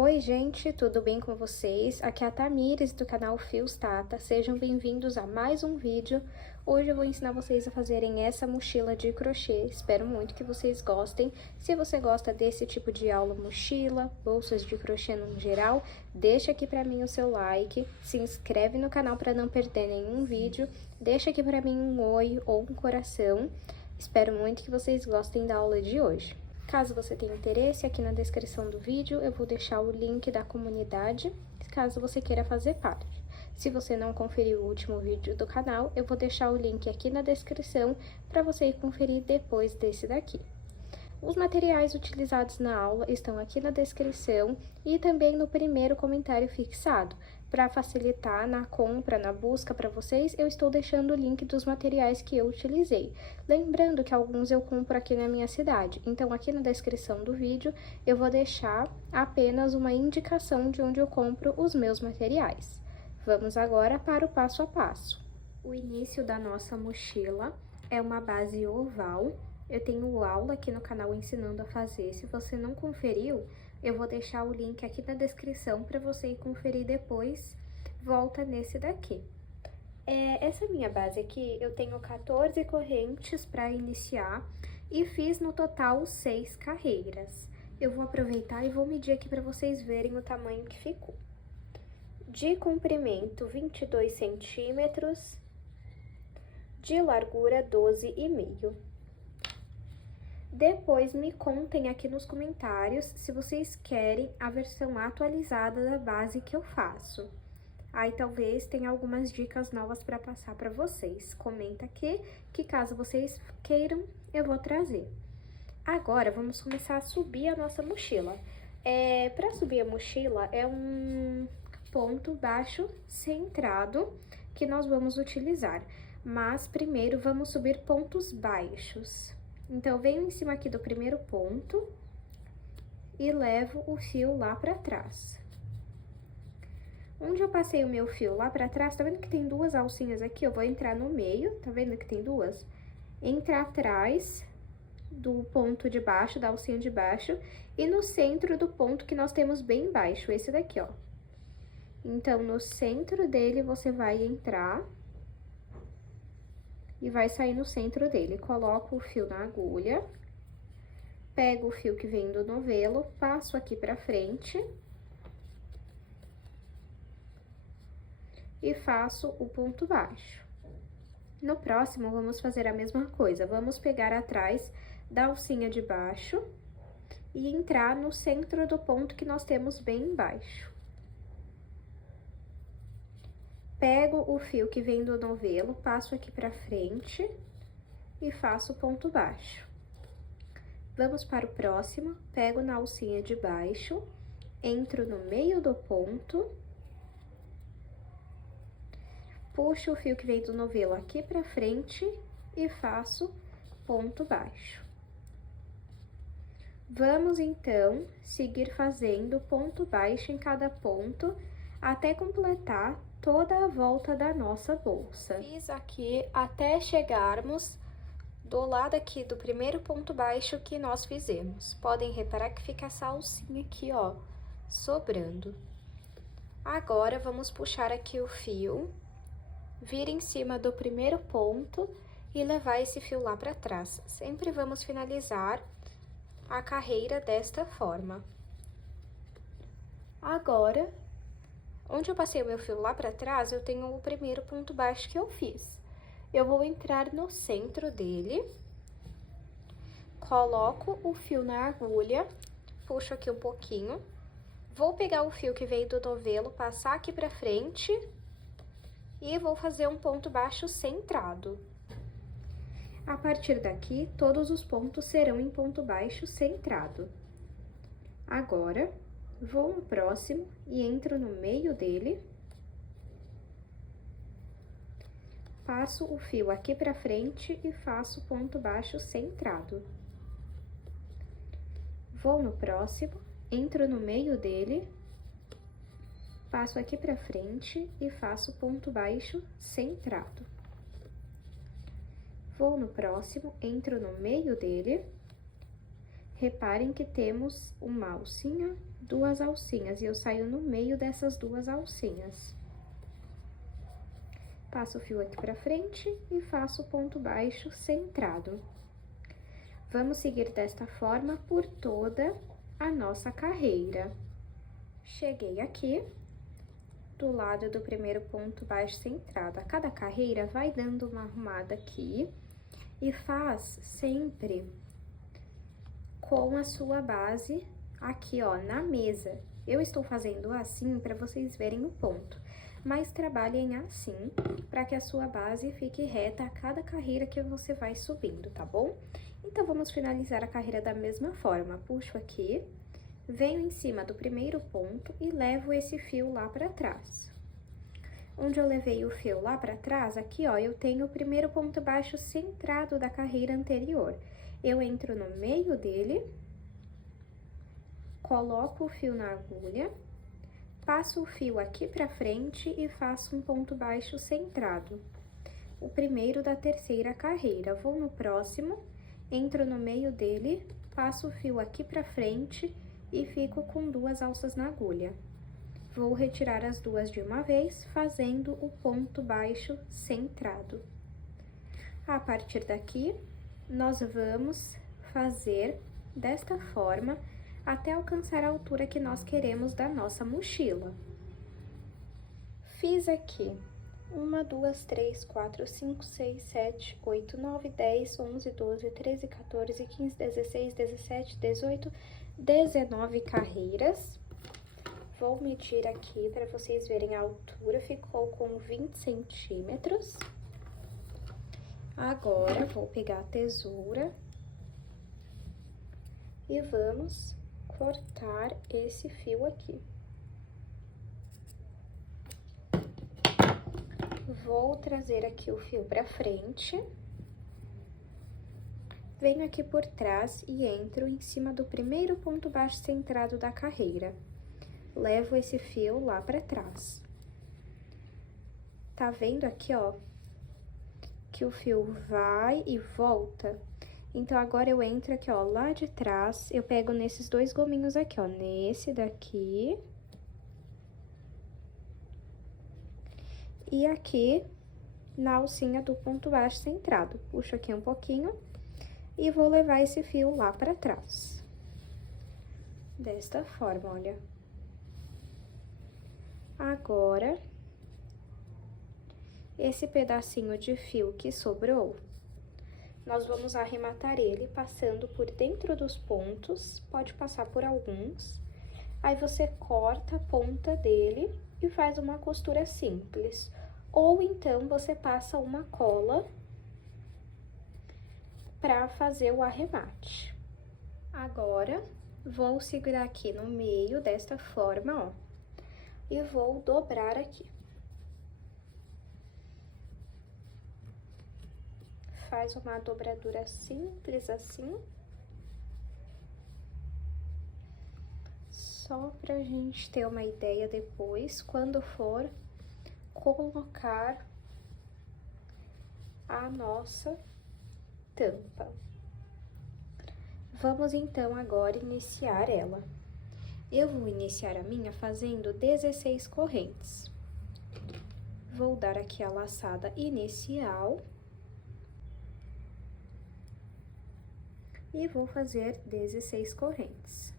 Oi, gente, tudo bem com vocês? Aqui é a Tamires do canal Fios Tata. Sejam bem-vindos a mais um vídeo. Hoje eu vou ensinar vocês a fazerem essa mochila de crochê. Espero muito que vocês gostem. Se você gosta desse tipo de aula mochila, bolsas de crochê no geral, deixa aqui pra mim o seu like, se inscreve no canal para não perder nenhum vídeo, deixa aqui pra mim um oi ou um coração. Espero muito que vocês gostem da aula de hoje. Caso você tenha interesse, aqui na descrição do vídeo eu vou deixar o link da comunidade, caso você queira fazer parte. Se você não conferiu o último vídeo do canal, eu vou deixar o link aqui na descrição para você ir conferir depois desse daqui. Os materiais utilizados na aula estão aqui na descrição e também no primeiro comentário fixado. Para facilitar na compra, na busca para vocês, eu estou deixando o link dos materiais que eu utilizei. Lembrando que alguns eu compro aqui na minha cidade, então aqui na descrição do vídeo eu vou deixar apenas uma indicação de onde eu compro os meus materiais. Vamos agora para o passo a passo. O início da nossa mochila é uma base oval. Eu tenho aula aqui no canal ensinando a fazer. Se você não conferiu, eu vou deixar o link aqui na descrição para você ir conferir depois. Volta nesse daqui. Essa minha base aqui, eu tenho 14 correntes para iniciar e fiz no total 6 carreiras. Eu vou aproveitar e vou medir aqui para vocês verem o tamanho que ficou. De comprimento, 22 centímetros, de largura, 12,5. Depois me contem aqui nos comentários se vocês querem a versão atualizada da base que eu faço. Aí talvez tenha algumas dicas novas para passar para vocês. Comenta aqui que caso vocês queiram, eu vou trazer. Agora vamos começar a subir a nossa mochila. Para subir a mochila é um ponto baixo centrado que nós vamos utilizar. Mas primeiro vamos subir pontos baixos. Então, eu venho em cima aqui do primeiro ponto e levo o fio lá pra trás. Onde eu passei o meu fio lá pra trás, tá vendo que tem duas alcinhas aqui? Eu vou entrar no meio, tá vendo que tem duas? Entrar atrás do ponto de baixo, da alcinha de baixo, e no centro do ponto que nós temos bem embaixo, esse daqui, ó. Então, no centro dele, você vai entrar e vai sair no centro dele. Coloco o fio na agulha, pego o fio que vem do novelo, passo aqui pra frente e faço o ponto baixo. No próximo, vamos fazer a mesma coisa. Vamos pegar atrás da alcinha de baixo e entrar no centro do ponto que nós temos bem embaixo. Pego o fio que vem do novelo, passo aqui pra frente e faço o ponto baixo. Vamos para o próximo, pego na alcinha de baixo, entro no meio do ponto, puxo o fio que vem do novelo aqui pra frente e faço ponto baixo. Vamos, então, seguir fazendo ponto baixo em cada ponto até completar toda a volta da nossa bolsa. Fiz aqui até chegarmos do lado aqui do primeiro ponto baixo que nós fizemos. Podem reparar que fica essa alcinha aqui, ó, sobrando. Agora, vamos puxar aqui o fio, vir em cima do primeiro ponto e levar esse fio lá pra trás. Sempre vamos finalizar a carreira desta forma. Agora, onde eu passei o meu fio lá pra trás, eu tenho o primeiro ponto baixo que eu fiz. Eu vou entrar no centro dele, coloco o fio na agulha, puxo aqui um pouquinho, vou pegar o fio que veio do novelo, passar aqui pra frente e vou fazer um ponto baixo centrado. A partir daqui, todos os pontos serão em ponto baixo centrado. Agora, vou no próximo e entro no meio dele. Passo o fio aqui pra frente e faço ponto baixo centrado. Vou no próximo, entro no meio dele, passo aqui pra frente e faço ponto baixo centrado. Vou no próximo, entro no meio dele. Reparem que temos uma alcinha duas alcinhas, e eu saio no meio dessas duas alcinhas. Passo o fio aqui pra frente e faço o ponto baixo centrado. Vamos seguir desta forma por toda a nossa carreira. Cheguei aqui, do lado do primeiro ponto baixo centrado. A cada carreira, vai dando uma arrumada aqui e faz sempre com a sua base aqui, ó, na mesa. Eu estou fazendo assim para vocês verem o ponto, mas trabalhem assim para que a sua base fique reta a cada carreira que você vai subindo, tá bom? Então, vamos finalizar a carreira da mesma forma. Puxo aqui, venho em cima do primeiro ponto e levo esse fio lá para trás. Onde eu levei o fio lá para trás, aqui, ó, eu tenho o primeiro ponto baixo centrado da carreira anterior. Eu entro no meio dele, coloco o fio na agulha, passo o fio aqui pra frente e faço um ponto baixo centrado. O primeiro da terceira carreira. Vou no próximo, entro no meio dele, passo o fio aqui pra frente e fico com duas alças na agulha. Vou retirar as duas de uma vez, fazendo o ponto baixo centrado. A partir daqui, nós vamos fazer desta forma até alcançar a altura que nós queremos da nossa mochila. Fiz aqui 1, 2, 3, 4, 5, 6, 7, 8, 9, 10, 11, 12, 13, 14, 15, 16, 17, 18, 19 carreiras. Vou medir aqui para vocês verem a altura, ficou com 20 centímetros. Agora, vou pegar a tesoura e vamos cortar esse fio aqui. Vou trazer aqui o fio pra frente. Venho aqui por trás e entro em cima do primeiro ponto baixo centrado da carreira. Levo esse fio lá pra trás. Tá vendo aqui, ó, que o fio vai e volta? Então, agora eu entro aqui, ó, lá de trás, eu pego nesses dois gominhos aqui, ó, nesse daqui e aqui na alcinha do ponto baixo centrado. Puxo aqui um pouquinho e vou levar esse fio lá pra trás. Desta forma, olha. Agora, esse pedacinho de fio que sobrou, nós vamos arrematar ele passando por dentro dos pontos, pode passar por alguns. Aí, você corta a ponta dele e faz uma costura simples. Ou então, você passa uma cola para fazer o arremate. Agora, vou segurar aqui no meio desta forma, ó, e vou dobrar aqui. Faz uma dobradura simples assim. Só pra gente ter uma ideia depois, quando for colocar a nossa tampa. Vamos então agora iniciar ela. Eu vou iniciar a minha fazendo 16 correntes. Vou dar aqui a laçada inicial. E vou fazer 16 correntes.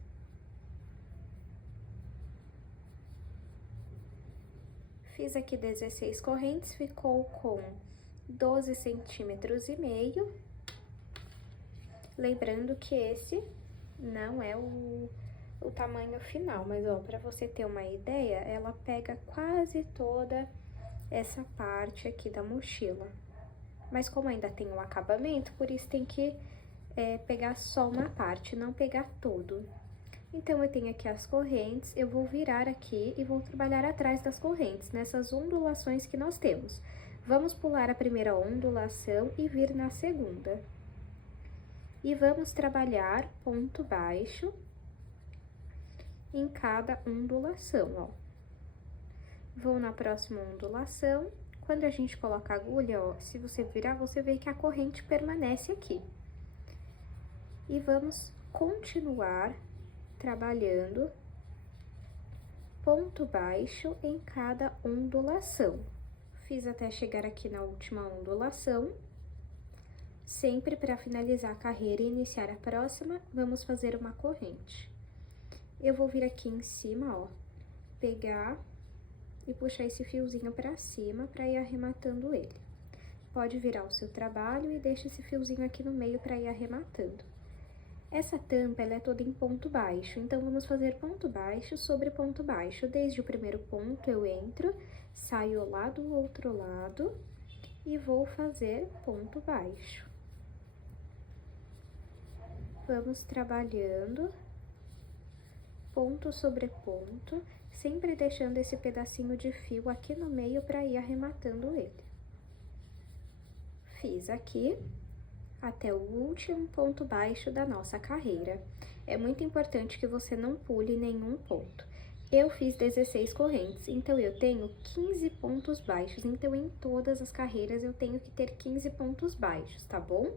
Fiz aqui 16 correntes, ficou com 12 centímetros e meio. Lembrando que esse não é o tamanho final, mas, ó, pra você ter uma ideia, ela pega quase toda essa parte aqui da mochila. Mas como ainda tem um acabamento, por isso tem que pegar só uma parte, não pegar todo. Então, eu tenho aqui as correntes, eu vou virar aqui e vou trabalhar atrás das correntes, nessas ondulações que nós temos. Vamos pular a primeira ondulação e vir na segunda. E vamos trabalhar ponto baixo em cada ondulação, ó. Vou na próxima ondulação. Quando a gente coloca a agulha, ó, se você virar, você vê que a corrente permanece aqui. E vamos continuar trabalhando ponto baixo em cada ondulação. Fiz até chegar aqui na última ondulação. Sempre para finalizar a carreira e iniciar a próxima, vamos fazer uma corrente. Eu vou vir aqui em cima, ó, pegar e puxar esse fiozinho para cima para ir arrematando ele. Pode virar o seu trabalho e deixa esse fiozinho aqui no meio para ir arrematando. Essa tampa, ela é toda em ponto baixo, então vamos fazer ponto baixo sobre ponto baixo. Desde o primeiro ponto eu entro, saio lá do outro lado e vou fazer ponto baixo. Vamos trabalhando ponto sobre ponto, sempre deixando esse pedacinho de fio aqui no meio para ir arrematando ele. Fiz aqui até o último ponto baixo da nossa carreira. É muito importante que você não pule nenhum ponto. Eu fiz 16 correntes, então eu tenho 15 pontos baixos. Então, em todas as carreiras, eu tenho que ter 15 pontos baixos, tá bom?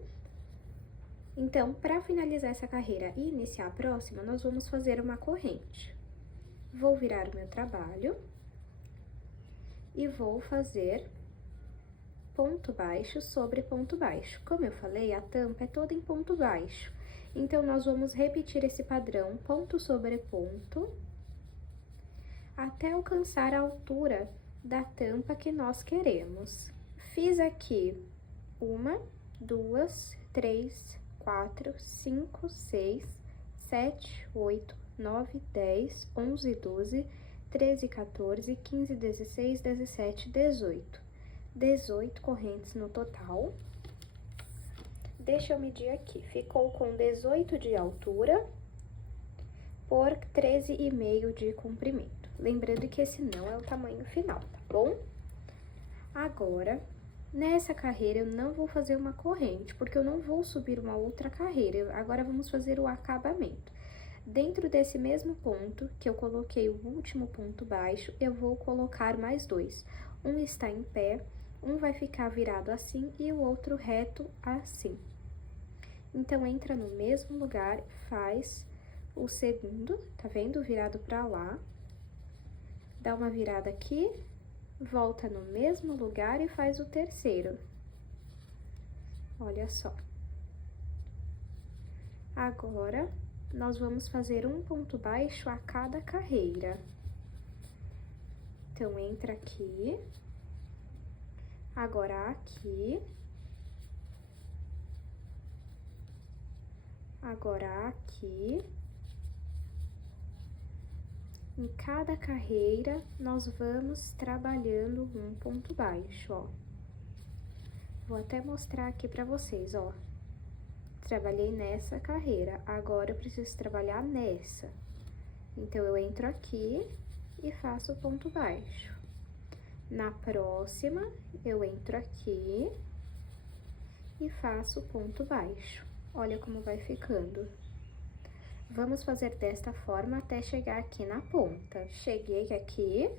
Então, para finalizar essa carreira e iniciar a próxima, nós vamos fazer uma corrente. Vou virar o meu trabalho e vou fazer ponto baixo sobre ponto baixo. Como eu falei, a tampa é toda em ponto baixo. Então, nós vamos repetir esse padrão, ponto sobre ponto, até alcançar a altura da tampa que nós queremos. Fiz aqui 1, 2, 3, 4, 5, 6, 7, 8, 9, 10, 11, 12, 13, 14, 15, 16, 17, 18. 18 correntes no total. Deixa eu medir aqui. Ficou com 18 de altura por 13,5 de comprimento. Lembrando que esse não é o tamanho final, tá bom? Agora, nessa carreira eu não vou fazer uma corrente, porque eu não vou subir uma outra carreira. Agora, vamos fazer o acabamento. Dentro desse mesmo ponto, que eu coloquei o último ponto baixo, eu vou colocar mais dois. Um está em pé, um vai ficar virado assim e o outro reto assim. Então, entra no mesmo lugar, faz o segundo, tá vendo? Virado pra lá. Dá uma virada aqui, volta no mesmo lugar e faz o terceiro. Olha só. Agora, nós vamos fazer um ponto baixo a cada carreira. Então, entra aqui. Agora, aqui. Agora, aqui. Em cada carreira, nós vamos trabalhando um ponto baixo, ó. Vou até mostrar aqui pra vocês, ó. Trabalhei nessa carreira, agora eu preciso trabalhar nessa. Então, eu entro aqui e faço ponto baixo. Na próxima, eu entro aqui e faço ponto baixo. Olha como vai ficando. Vamos fazer desta forma até chegar aqui na ponta. Cheguei aqui.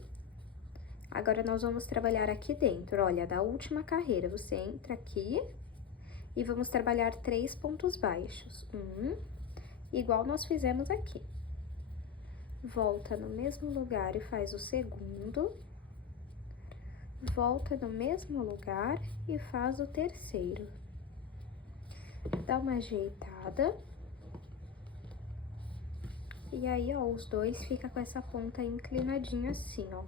Agora, nós vamos trabalhar aqui dentro, olha, da última carreira. Você entra aqui e vamos trabalhar 3 pontos baixos. Igual nós fizemos aqui. Volta no mesmo lugar e faz o segundo. Volta no mesmo lugar e faz o terceiro. Dá uma ajeitada. E aí, ó, os dois ficam com essa ponta inclinadinha assim, ó.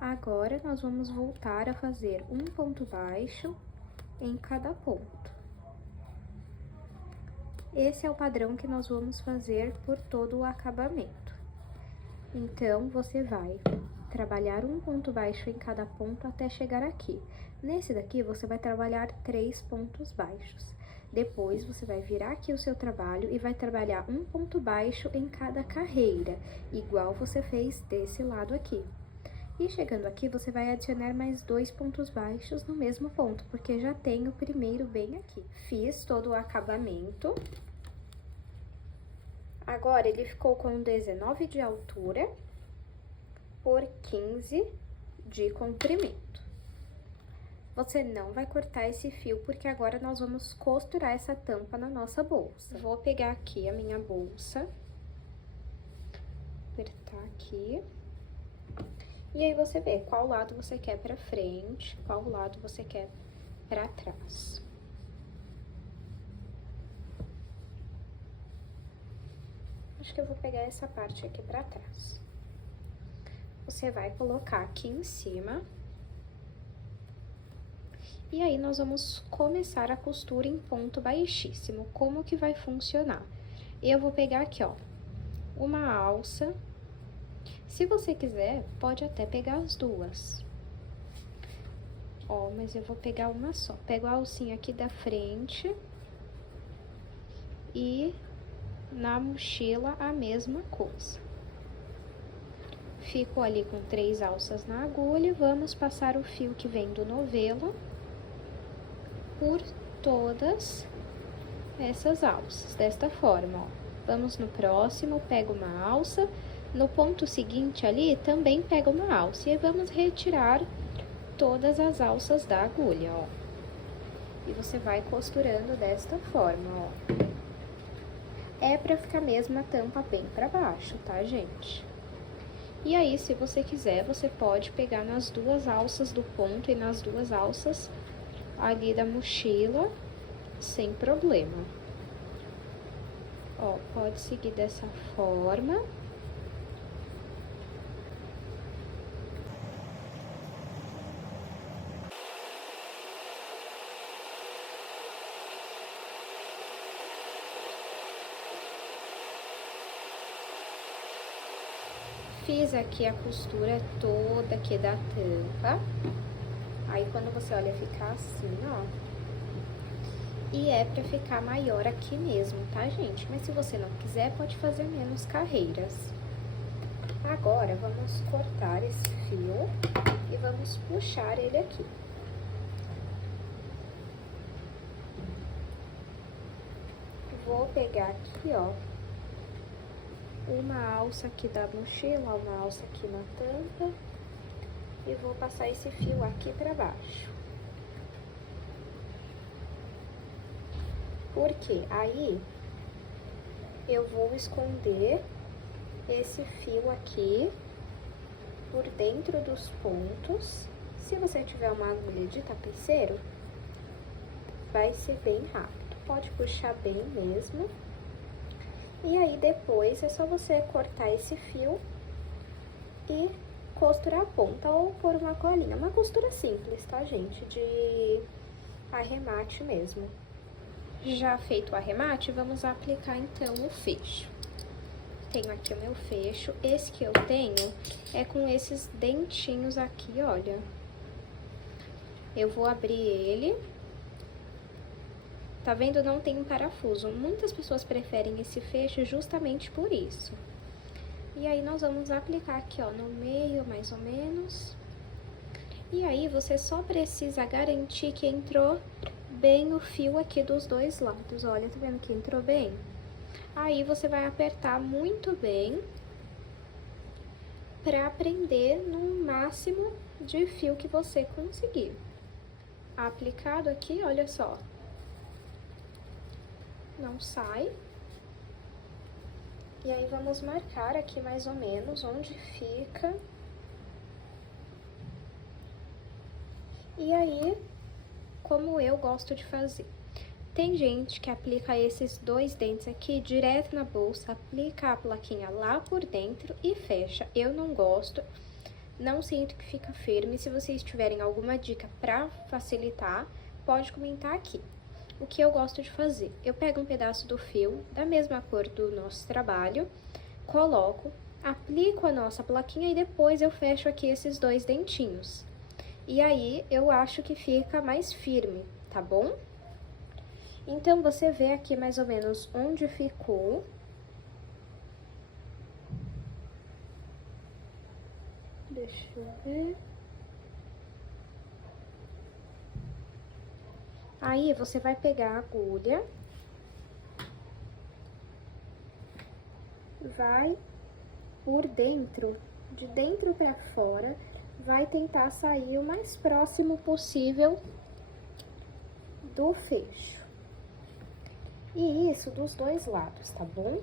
Agora, nós vamos voltar a fazer um ponto baixo em cada ponto. Esse é o padrão que nós vamos fazer por todo o acabamento. Então, você vai trabalhar um ponto baixo em cada ponto até chegar aqui. Nesse daqui, você vai trabalhar 3 pontos baixos. Depois, você vai virar aqui o seu trabalho e vai trabalhar um ponto baixo em cada carreira, igual você fez desse lado aqui. E chegando aqui, você vai adicionar mais 2 pontos baixos no mesmo ponto, porque já tem o primeiro bem aqui. Fiz todo o acabamento. Agora, ele ficou com 19 de altura por 15 de comprimento. Você não vai cortar esse fio, porque agora nós vamos costurar essa tampa na nossa bolsa. Vou pegar aqui a minha bolsa. apertar aqui. E aí você vê qual lado você quer pra frente, qual lado você quer pra trás. Acho que eu vou pegar essa parte aqui pra trás. Você vai colocar aqui em cima. E aí, nós vamos começar a costura em ponto baixíssimo. Como que vai funcionar? Eu vou pegar aqui, ó, uma alça. Se você quiser, pode até pegar as duas. Ó, mas eu vou pegar uma só. Pego a alcinha aqui da frente. E na mochila a mesma coisa. Fico ali com 3 alças na agulha. Vamos passar o fio que vem do novelo por todas essas alças, desta forma, ó. Vamos no próximo, pego uma alça, no ponto seguinte ali, também pego uma alça, e aí vamos retirar todas as alças da agulha, ó. E você vai costurando desta forma, ó. É pra ficar mesmo a tampa bem pra baixo, tá, gente? E aí, se você quiser, você pode pegar nas duas alças do ponto e nas duas alças ali da mochila, sem problema. Ó, pode seguir dessa forma. Fiz aqui a costura toda aqui da tampa. Aí, quando você olha, fica assim, ó. E é pra ficar maior aqui mesmo, tá, gente? Mas se você não quiser, pode fazer menos carreiras. Agora, vamos cortar esse fio e vamos puxar ele aqui. Vou pegar aqui, ó, uma alça aqui da mochila, uma alça aqui na tampa. E vou passar esse fio aqui pra baixo. Porque aí eu vou esconder esse fio aqui por dentro dos pontos. Se você tiver uma agulha de tapeceiro, vai ser bem rápido. Pode puxar bem mesmo. E aí depois é só você cortar esse fio e costurar a ponta ou pôr uma colinha. Uma costura simples, tá, gente? De arremate mesmo. Já feito o arremate, vamos aplicar então o fecho. Tenho aqui o meu fecho. Esse que eu tenho é com esses dentinhos aqui, olha. Eu vou abrir ele. Tá vendo? Não tem um parafuso. Muitas pessoas preferem esse fecho justamente por isso. E aí, nós vamos aplicar aqui, ó, no meio, mais ou menos. E aí, você só precisa garantir que entrou bem o fio aqui dos dois lados. Olha, tá vendo que entrou bem? Aí, você vai apertar muito bem pra prender no máximo de fio que você conseguir. Aplicado aqui, olha só. Não sai. E aí, vamos marcar aqui mais ou menos onde fica. E aí, como eu gosto de fazer. Tem gente que aplica esses dois dentes aqui direto na bolsa, aplica a plaquinha lá por dentro e fecha. Eu não gosto, não sinto que fica firme. Se vocês tiverem alguma dica pra facilitar, pode comentar aqui. O que eu gosto de fazer? Eu pego um pedaço do fio da mesma cor do nosso trabalho, coloco, aplico a nossa plaquinha e depois eu fecho aqui esses dois dentinhos. E aí, eu acho que fica mais firme, tá bom? Então, você vê aqui mais ou menos onde ficou. Deixa eu ver. Aí, você vai pegar a agulha. Vai por dentro, de dentro pra fora, vai tentar sair o mais próximo possível do fecho. E isso dos dois lados, tá bom?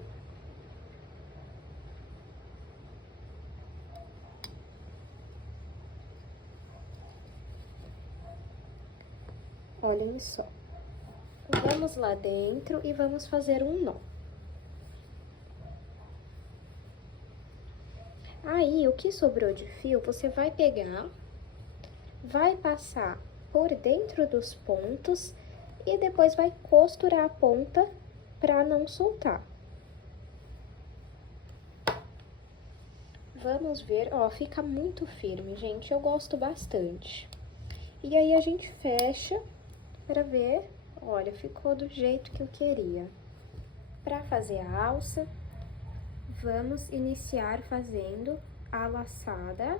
Olhem só. Vamos lá dentro e vamos fazer um nó. Aí, o que sobrou de fio, você vai pegar, vai passar por dentro dos pontos e depois vai costurar a ponta para não soltar. Vamos ver, ó, fica muito firme, gente, eu gosto bastante. E aí, a gente fecha para ver, olha, ficou do jeito que eu queria. Para fazer a alça, vamos iniciar fazendo a laçada.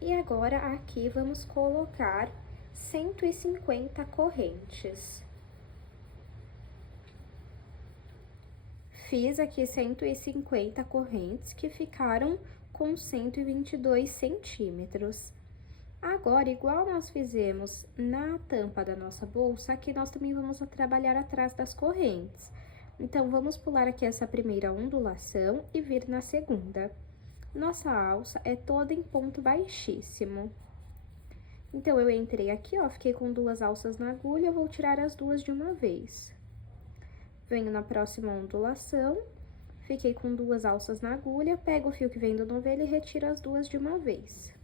E agora, aqui, vamos colocar 150 correntes. Fiz aqui 150 correntes, que ficaram com 122 centímetros. Agora, igual nós fizemos na tampa da nossa bolsa, aqui nós também vamos trabalhar atrás das correntes. Então, vamos pular aqui essa primeira ondulação e vir na segunda. Nossa alça é toda em ponto baixíssimo. Então, eu entrei aqui, ó, fiquei com 2 alças na agulha, eu vou tirar as 2 de uma vez. Venho na próxima ondulação, fiquei com 2 alças na agulha, pego o fio que vem do novelo e retiro as 2 de uma vez.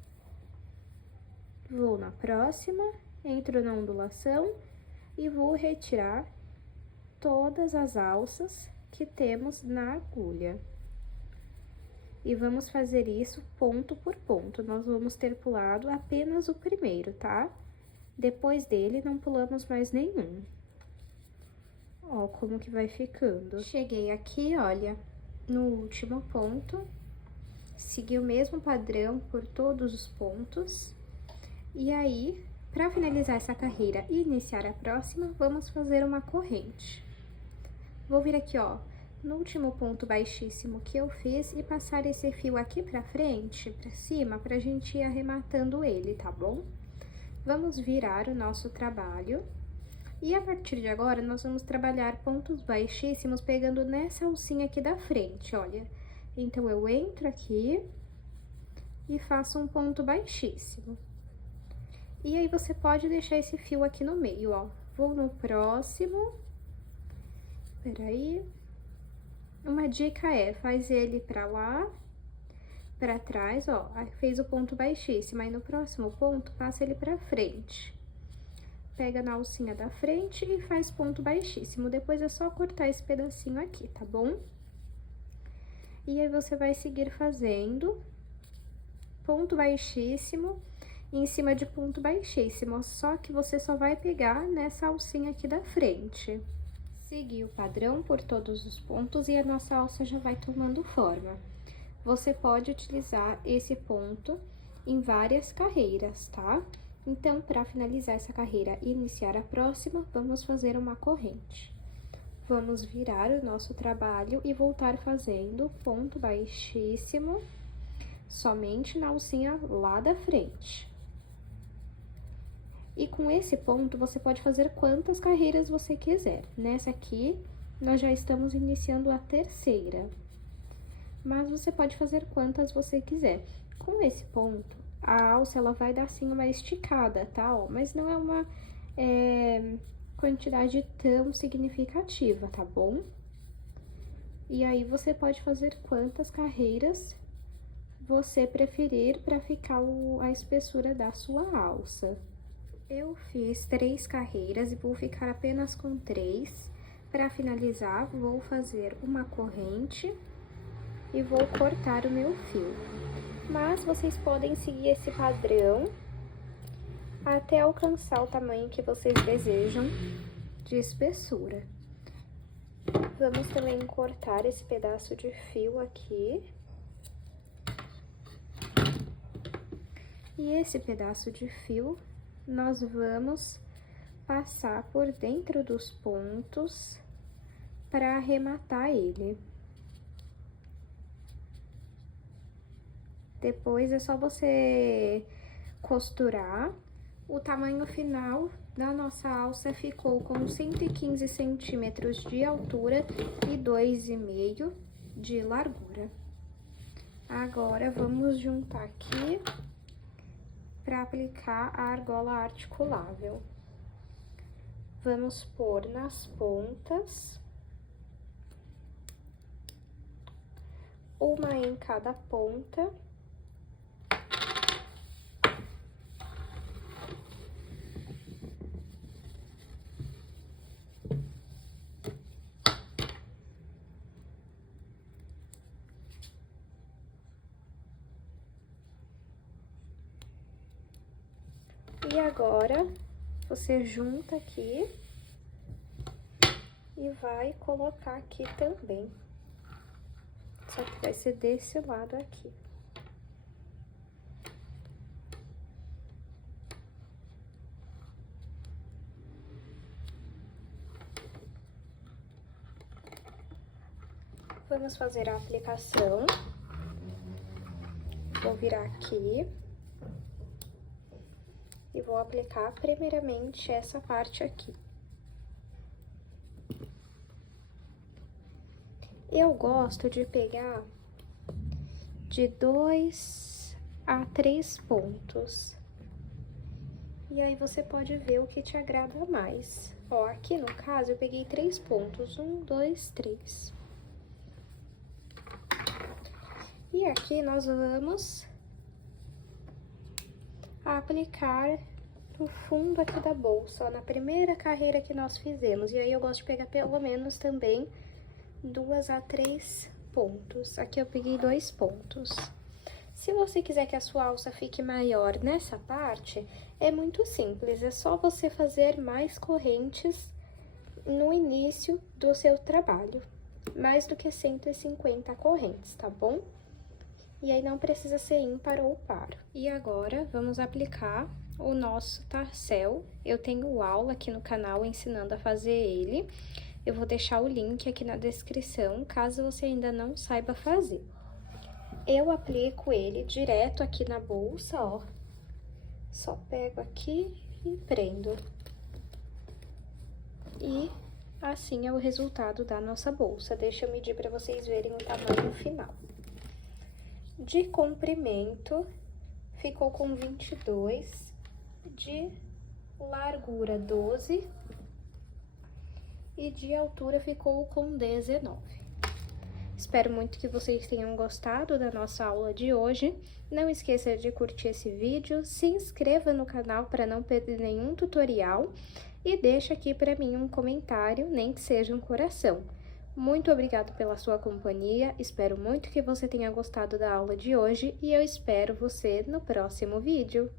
Vou na próxima, entro na ondulação e vou retirar todas as alças que temos na agulha. E vamos fazer isso ponto por ponto. Nós vamos ter pulado apenas o primeiro, tá? Depois dele, não pulamos mais nenhum. Ó, como que vai ficando. Cheguei aqui, olha, no último ponto. Segui o mesmo padrão por todos os pontos. E aí, para finalizar essa carreira e iniciar a próxima, vamos fazer uma corrente. Vou vir aqui, ó, no último ponto baixíssimo que eu fiz e passar esse fio aqui pra frente, pra cima, pra gente ir arrematando ele, tá bom? Vamos virar o nosso trabalho. E a partir de agora, nós vamos trabalhar pontos baixíssimos pegando nessa alcinha aqui da frente, olha. Então, eu entro aqui e faço um ponto baixíssimo. E aí, você pode deixar esse fio aqui no meio, ó. Vou no próximo. Peraí. Uma dica é, faz ele pra lá, pra trás, ó. Aí, fez o ponto baixíssimo. Aí, no próximo ponto, passa ele pra frente. Pega na alcinha da frente e faz ponto baixíssimo. Depois é só cortar esse pedacinho aqui, tá bom? E aí, você vai seguir fazendo ponto baixíssimo em cima de ponto baixíssimo, só que você só vai pegar nessa alcinha aqui da frente. Segui o padrão por todos os pontos e a nossa alça já vai tomando forma. Você pode utilizar esse ponto em várias carreiras, tá? Então, para finalizar essa carreira e iniciar a próxima, vamos fazer uma corrente. Vamos virar o nosso trabalho e voltar fazendo ponto baixíssimo, somente na alcinha lá da frente. E com esse ponto, você pode fazer quantas carreiras você quiser. Nessa aqui, nós já estamos iniciando a terceira. Mas você pode fazer quantas você quiser. Com esse ponto, a alça, ela vai dar, assim, uma esticada, tá? Ó, mas não é uma quantidade tão significativa, tá bom? E aí, você pode fazer quantas carreiras você preferir para ficar a espessura da sua alça. Eu fiz 3 carreiras e vou ficar apenas com 3. Para finalizar, vou fazer uma corrente e vou cortar o meu fio. Mas vocês podem seguir esse padrão até alcançar o tamanho que vocês desejam de espessura. Vamos também cortar esse pedaço de fio aqui. E esse pedaço de fio, nós vamos passar por dentro dos pontos para arrematar ele. Depois é só você costurar. O tamanho final da nossa alça ficou com 115 centímetros de altura e 2,5 de largura. Agora, vamos juntar aqui para aplicar a argola articulável. Vamos pôr nas pontas, uma em cada ponta. E agora, você junta aqui e vai colocar aqui também. Só que vai ser desse lado aqui. Vamos fazer a aplicação. Vou virar aqui. E vou aplicar primeiramente essa parte aqui. Eu gosto de pegar de 2 a 3 pontos. E aí você pode ver o que te agrada mais. Ó, aqui no caso eu peguei 3 pontos, 1, 2, 3. E aqui nós vamos aplicar no fundo aqui da bolsa, ó, na primeira carreira que nós fizemos. E aí eu gosto de pegar pelo menos também 2 a 3 pontos. Aqui eu peguei 2 pontos. Se você quiser que a sua alça fique maior nessa parte, é muito simples, é só você fazer mais correntes no início do seu trabalho. Mais do que 150 correntes, tá bom? E aí não precisa ser ímpar ou par. E agora, vamos aplicar o nosso tarcel. Eu tenho aula aqui no canal ensinando a fazer ele. Eu vou deixar o link aqui na descrição, caso você ainda não saiba fazer. Eu aplico ele direto aqui na bolsa, ó. Só pego aqui e prendo. E assim é o resultado da nossa bolsa. Deixa eu medir para vocês verem o tamanho final. De comprimento, ficou com 22, de largura 12 e de altura ficou com 19. Espero muito que vocês tenham gostado da nossa aula de hoje. Não esqueça de curtir esse vídeo, se inscreva no canal para não perder nenhum tutorial e deixa aqui para mim um comentário, nem que seja um coração. Muito obrigada pela sua companhia, espero muito que você tenha gostado da aula de hoje e eu espero você no próximo vídeo.